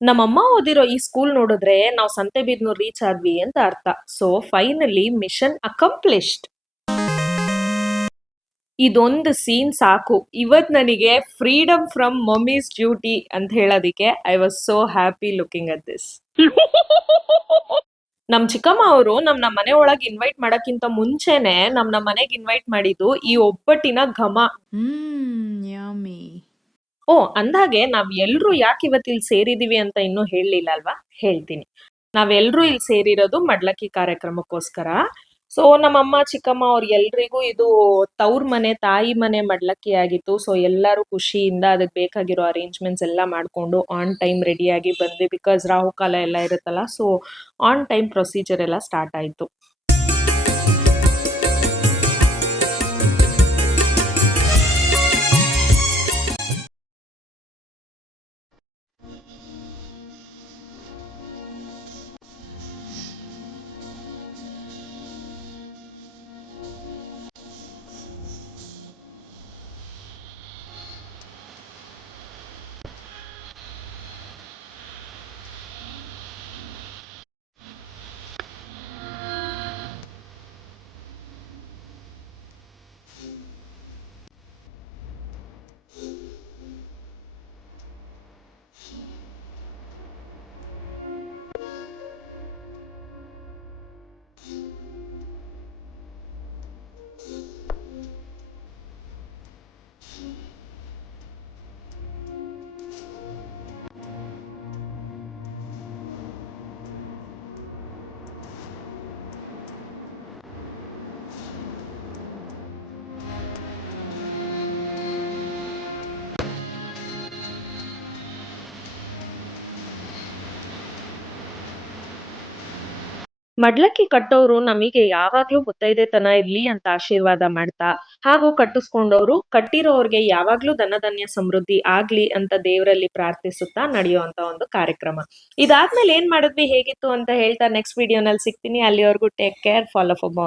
ನಮ್ಮಮ್ಮ ಓದಿರೋ ಈ ಸ್ಕೂಲ್ ನೋಡಿದ್ರೆ ನಾವು ಸಂತೆಬೀರ್ನೂರ್ ರೀಚ್ ಆದ್ವಿ ಅಂತ ಅರ್ಥ. So finally mission accomplished. ಇದೊಂದು ಸೀನ್ ಸಾಕು ಇವತ್ ನನಗೆ ಫ್ರೀಡಮ್ ಫ್ರಮ್ ಮಮ್ಮೀಸ್ ಡ್ಯೂಟಿ ಅಂತ ಹೇಳೋದಿಕ್ಕೆ. I was so happy looking at this. ನಮ್ ಚಿಕ್ಕಮ್ಮ ಅವರು ನಮ್ಮ ಮನೆ ಒಳಗೆ ಇನ್ವೈಟ್ ಮಾಡಕ್ಕಿಂತ ಮುಂಚೆನೆ ನಮ್ಮ ಮನೆಗೆ ಇನ್ವೈಟ್ ಮಾಡಿದ್ದು ಈ ಒಬ್ಬಟ್ಟಿನ ಘಮ. ಯಮ್ಮಿ. ಓ ಅಂದ್ಹಾಗೆ ನಾವ್ ಎಲ್ರು ಯಾಕೆ ಇವತ್ತಿಲ್ ಸೇರಿದೀವಿ ಅಂತ ಇನ್ನೂ ಹೇಳಲಿಲ್ಲ ಅಲ್ವಾ? ಹೇಳ್ತೀನಿ. ನಾವೆಲ್ರೂ ಇಲ್ಲಿ ಸೇರಿರೋದು ಮಡ್ಲಕ್ಕಿ ಕಾರ್ಯಕ್ರಮಕ್ಕೋಸ್ಕರ. ಸೊ ನಮ್ಮಮ್ಮ ಚಿಕ್ಕಮ್ಮ ಅವ್ರ ಎಲ್ರಿಗೂ ಇದು ತವ್ರ ಮನೆ ತಾಯಿ ಮನೆ ಮಡ್ಲಕ್ಕಿ ಆಗಿತ್ತು. ಸೊ ಎಲ್ಲರೂ ಖುಷಿಯಿಂದ ಅದಕ್ಕೆ ಬೇಕಾಗಿರೋ ಅರೇಂಜ್ಮೆಂಟ್ಸ್ ಎಲ್ಲ ಮಾಡ್ಕೊಂಡು ಆನ್ ಟೈಮ್ ರೆಡಿಯಾಗಿ ಬಂದ್ವಿ. ಬಿಕಾಸ್ ರಾಹುಕಾಲ ಎಲ್ಲ ಇರುತ್ತಲ್ಲ, ಸೊ ಆನ್ ಟೈಮ್ ಪ್ರೊಸೀಜರ್ ಎಲ್ಲ ಸ್ಟಾರ್ಟ್ ಆಯ್ತು. ಮಡ್ಲಕ್ಕಿ ಕಟ್ಟೋರು ನಮಗೆ ಯಾವಾಗ್ಲೂ ಮುತ್ತೈದೆತನ ಇರ್ಲಿ ಅಂತ ಆಶೀರ್ವಾದ ಮಾಡ್ತಾ, ಹಾಗೂ ಕಟ್ಟಿಸ್ಕೊಂಡವ್ರು ಕಟ್ಟಿರೋರ್ಗೆ ಯಾವಾಗ್ಲೂ ಧನಧಾನ್ಯ ಸಮೃದ್ಧಿ ಆಗ್ಲಿ ಅಂತ ದೇವರಲ್ಲಿ ಪ್ರಾರ್ಥಿಸುತ್ತಾ ನಡೆಯುವಂತ ಒಂದು ಕಾರ್ಯಕ್ರಮ. ಇದಾದ್ಮೇಲೆ ಏನ್ ಮಾಡಿದ್ವಿ ಹೇಗಿತ್ತು ಅಂತ ಹೇಳ್ತಾ ನೆಕ್ಸ್ಟ್ ವಿಡಿಯೋನಲ್ಲಿ ಸಿಗ್ತೀನಿ. ಅಲ್ಲಿವರೆಗೂ take care, follow for more.